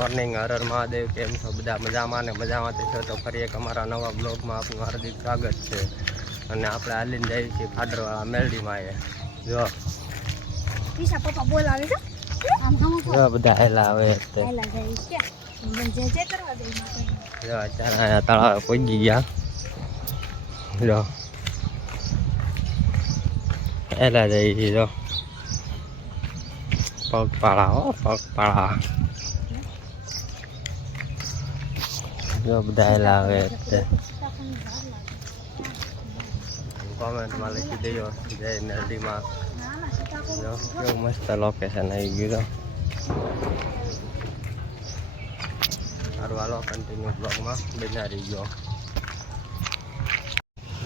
Morning, Har Har Mahadev. કેમ છો બધા? મજામાં ને મજામાંથી છો તો ફરી એક અમારા નવા બ્લોગમાં આપનું હાર્દિક સ્વાગત છે. અને આપણે હાલીને જઈએ છીએ ફાડરવાળા મેલડીમાં. જો પપ્પા બોલાવે છે જો બધા હેલા આવે જો અત્યારે અહીંયા તળાવે પહોંચી ગયા. જો હેલા જઈએ છીએ. જો પગપાળા, હો પગપાળા. જો બધા હેલા આવે કોમેન્ટમાં લખી દઈએ જય મેલડીમાં. જો કેવું મસ્ત લોકેશન આવી ગયું. સારું, હાલો કન્ટિન્યુ બ્લોગમાં બના રહી ગયો.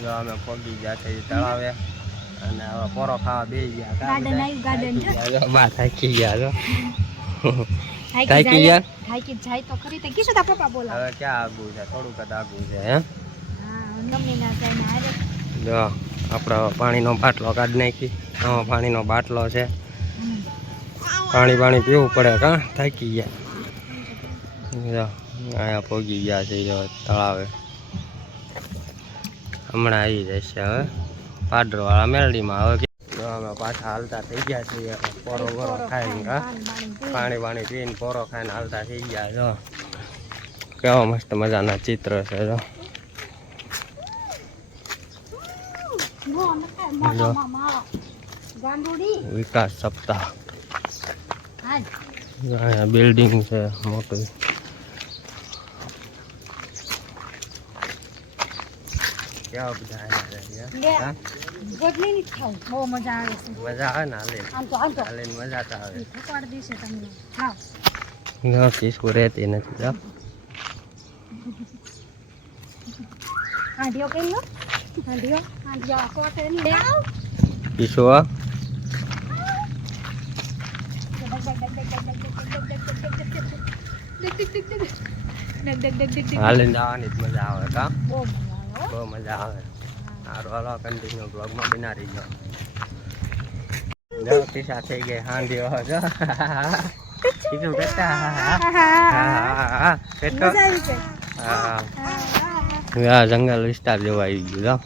જો અમે પગી ગયા છે તળાવે અને હવે પોરો ખાવા બે ગયા. થાકી ગયા છો? થાકી ગયા? થાકી જાય તો ખરી તે કીશું તા પપ્પા બોલાવે. હવે ક્યાં આગું છે? થોડુંક જ આગું છે. હે ગમે ના જાય ને હારે. જો આપણે પાણીનો બાટલો કાઢી નાખી. પાણીનો બાટલો છે. પાણી પીવું પડે. કાં થાકી ગયા? જો અહીંયા પહોંચી ગયા છે તળાવે. હમણાં આવી જશે હવે પાડરવાળા મેલડીમાં. હવે અમે પાછા હાલતા થઈ ગયા છીએ. પોરો બોરો ખાઈને પાણી પીને પોરો ખાઈને હાલતા થઈ ગયા. જો કેવા મસ્ત મજાના ચિત્ર છે. જો વિકાસ સપ્તાહ. અહીંયા બિલ્ડિંગ છે મોટી. કેવા બધા બહુ મજા આવે છે. મજા આવે ને હાલે મજા તો આવે. કિસ્કુ રહેતી નથી. જો આંઢિયો કેમ નો આંઢિયો કોટે ની કિસ્કુ હાલે જવાની જ મજા આવે. કા બહુ મજા આવે. સારું, હાલો કન્ટિન્યુ બ્લોગમાં બના રહી ગયો. જો કિસ્સા થઈ ગઈ હાંડીઓ. જો કીધું કરતા હા જંગલ વિસ્તાર જેવા આવી ગયું.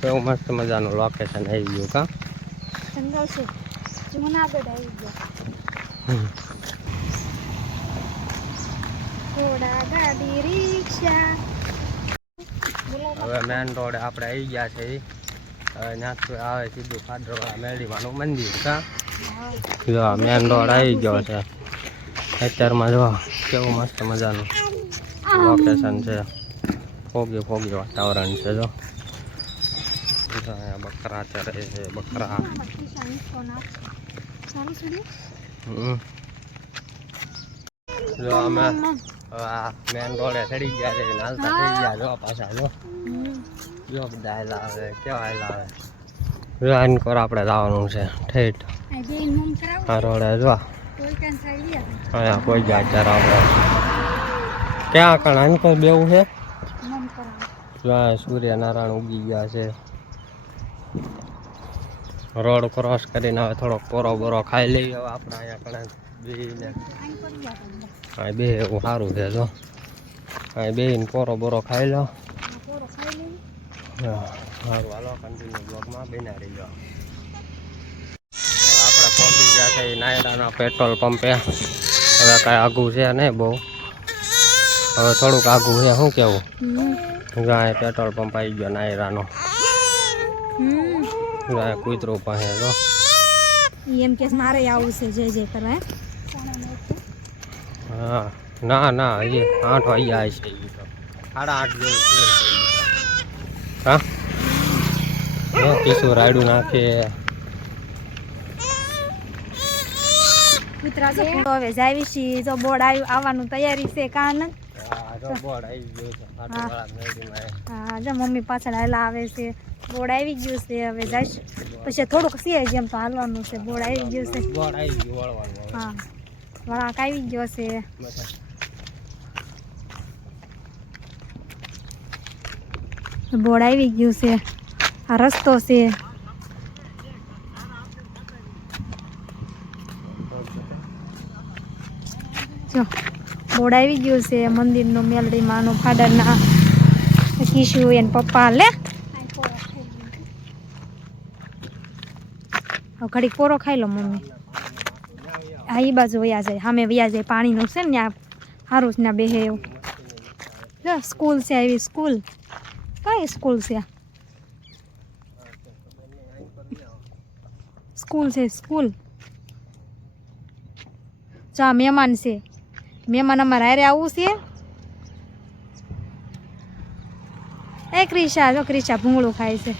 કેવું મસ્ત મજાનું લોકેશન આવી ગયું. કા જંગલ છે. જુનાગઢ આવી ગયો. ઘોડા ગાડી રિક્ષા. હવે મેન રોડ આપણે આવી ગયા છે. હવે ત્યાંથી આવે સીધું ફાડરવાળા મેલડીમાંનું મંદિર. કા જો મેન રોડ આવી ગયો છે અત્યારમાં. જો કેવું મસ્ત મજાનું લોકેશન છે. ફોગી વાતાવરણ છે. જો અહીંયા બકરા ચરે છે. બકરા જો અમે મેન રોડે ચડી ગયા છે. નાલતા થઈ ગયા. જો પાછા જો બધા હેલા આવે. કેવા હેલા આવે. જો આનકોર આપણે જવાનું છે ઠેઠ આ રોડે. જો અહીંયા કોઈ ગયા અત્યારે આપણે. ક્યાં કણ આનકોર બેવું છે. જો સૂર્યનારાયણ ઉગી ગયા છે. રોડ ક્રોસ કરીને હવે થોડોક પોરો બોરો ખાઈ લઈએ. હવે આપણે અહીંયા કણે બે એવું સારું છે. જો અહીં બેહીને પોરો બોરો ખાઈ લો. સારું, હાલો કન્ટિન્યુ બ્લોગમાં બના રહી ગયો. આપણે પહોંચી ગયા છે નાયરાના પેટ્રોલ પંપે. હવે કાંઈ આઘું છે નહીં બહુ. હવે થોડુંક આઘું છે. શું કેવું? ગાય પેટ્રોલ પંપ આવી ગયો નાયરાનો. ગાય કૂતરું પાસે. જો એમ કે મારે આવું છે જે કરવા. હા ના હજી 8 વાગ્યા છે. 8:30 જેવું છે. હા કિશોર રાયડું નાખે. કૂતરા છે. હવે જાવી છીએ. જો બોર્ડ આવવાનું તૈયારી છે. કાન બોર્ડ આવી ગયું છે ફાડરવાળા મેલડીમાં. હા જો મમ્મી પાછળ હાલા આવે છે. બોર્ડ આવી ગયું છે. હવે જઈશ પછી થોડુંક છે જેમ તો હાલવાનું છે. બોર્ડ આવી ગયું છે. બોર્ડ આવી ગયું વળવાનું. હા વળાંક આવી ગયો છે. બોર્ડ આવી ગયું છે. આ રસ્તો છે. જો બોર્ડ આવી ગયું છે મંદિરનું મેલડી માનું ફાડરના કિશુ એને પપ્પા લે ઘડીક પોરો ખાઈ લો મમ્મી. હા એ બાજુ વયા જાય સામે વયા જાય પાણીનું છે ને ત્યાં સારું જ ના બેહે એવું. જો સ્કૂલ છે આવી સ્કૂલ કઈ સ્કૂલ છે સ્કૂલ છે સ્કૂલ. જો આ મહેમાન છે મહેમાન અમારે હારે આવવું છે. એ ક્રિશા જો ક્રિશા ભૂંગળું ખાય છે.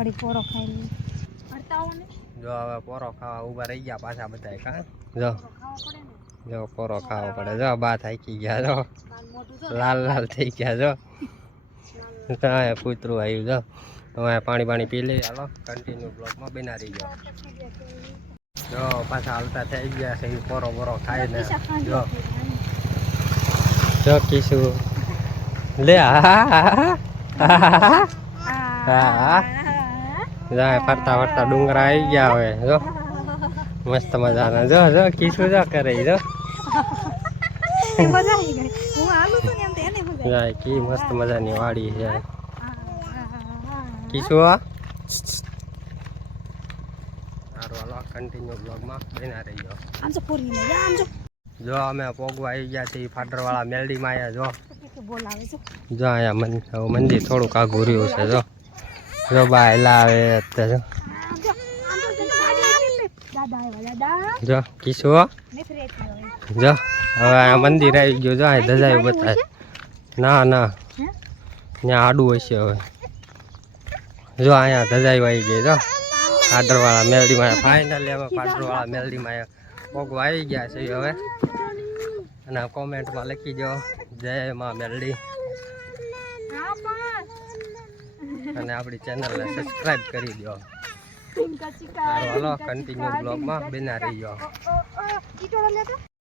ઘડી પોરો ખાઈ લે જો હવે પોરો ખાવા ઊભા રહી ગયા પાછા બધા કા જો પોરો ખાવો પડે જો બા થાકી ગયા જો લાલ લાલ થઈ ગયા જો કૂતરું આવ્યું જો હવે પાણી પી લઈ હાલો કન્ટિન્યુ બ્લોગમાં બના રહી ગયો જો પાછા હાલતા થઈ ગયા છે પોરો ખાઈને જો જો કીશું લે જાય ફરતા ડુંગરા આવી ગયા હવે જો મસ્ત મજાના જો જો કીશું જો કરે જો જાય કી મસ્ત મજાની વાડી છે કીશું સારું હાલો કન્ટિન્યુ બ્લોગમાં બના રહી ગયો જો અમે પોગવા આવી ગયા છીએ ફાટરવાળા મેલડીમાં આવ્યા જો અહીંયા મંદિર થોડુંક આઘું રહ્યું છે જો બા લાવે અત્યારે જો કીશું જો હવે આ મંદિર આવી ગયું જો આ ધજાયું બતાવે ના ત્યાં આડું હશે હવે જો અહીંયા ધજાયું આવી ગઈ જો ફાટરવાળા મેલડીમાં ફાઇનલી અમે ફાટરવાળા મેલડીમાં પોગવા આવી ગયા છે હવે અને કોમેન્ટમાં લખી દો જય માં મેલડી અને આપણી ચેનલને સબસ્ક્રાઇબ કરી દો. હાલો કન્ટિન્યુ બ્લોગમાં બના રહી ગયો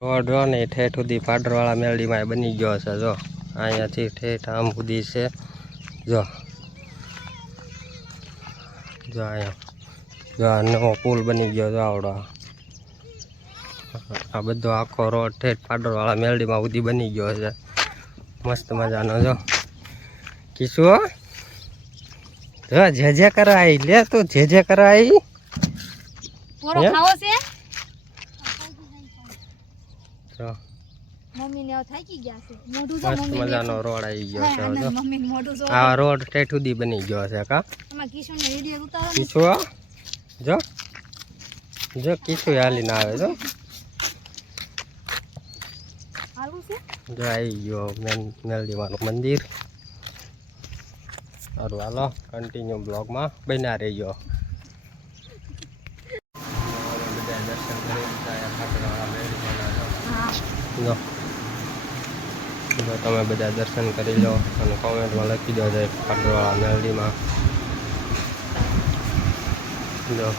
રોડ જો ને ઠેઠ સુધી ફાટરવાળા મેલડીમાં બની ગયો છે જો અહીંયાથી ઠેઠ આમ સુધી છે જો અહીંયા જો આ નવો પુલ બની ગયો જો આવડો આ બધો આખો રોડ ઠેઠ ફાટરવાળા મેલડીમાં સુધી બની ગયો છે મસ્ત મજાનો જો કીશું જો જે કરાઈ લે તું જે કરાઈ પોરો ખાવો છે જો મમ્મીને થાકી ગયા છે મોઢું જો મસ્ત મજાનો રોડ આવી ગયો છે જો મમ્મીને મોઢું જો આ રોડ ઠેઠ સુધી બની ગયો છે કા આમાં કિશુને વિડિયો ઉતારો કીશું જો કીશું હાલીને આવે જો હાલું છે જો આવી ગયો મેલડીમાનું મંદિર સારું હાલો કન્ટિન્યુ બ્લોગમાં બન્યા રહીજો બધા દર્શન કરી જો તમે બધા દર્શન કરી લો અને કોમેન્ટમાં લખી દો જાય ફાટરવાળા મેલડીમાં જો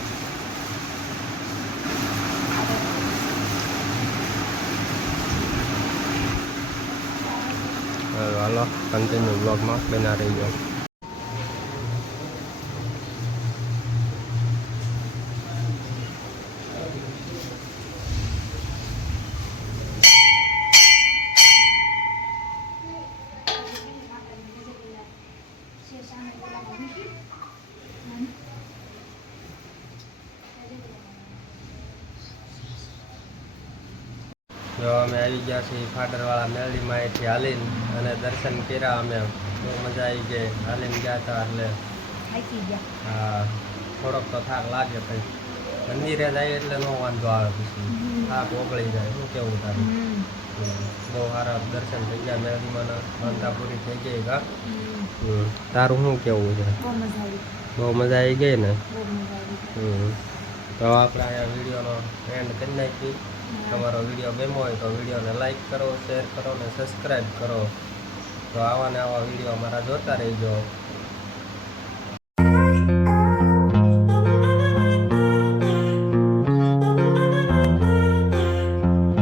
હાલો કન્ટિન્યુ બ્લોગમાં બના રહીજો જો અમે આવી ગયા છીએ ફાટરવાળા મેલડીમાં અહીંથી હાલીને અને દર્શન કર્યા અમે બહુ મજા આવી ગઈ હાલીને ગયા હતા એટલે થાકી ગયા હા થોડોક તો થાક લાગે કંઈ મંદિરે જાય એટલે ન વાંધો આવે પછી થાક ઓગળી જાય શું કેવું તારું બહુ સારા દર્શન થઈ ગયા મેલડીમાં માનતા પૂરી થઈ ગઈ કા તારું શું કેવું છે બહુ મજા આવી ગઈ ને તો આપણે અહીંયા વિડીયોનો એન્ડ કરી નાખી તમારો વિડીયો ગમ્યો હોય તો વિડીયોને લાઈક કરો શેર કરો ને સબસ્ક્રાઈબ કરો તો આવા ને આવા વિડીયો અમારા જોતા રહેજો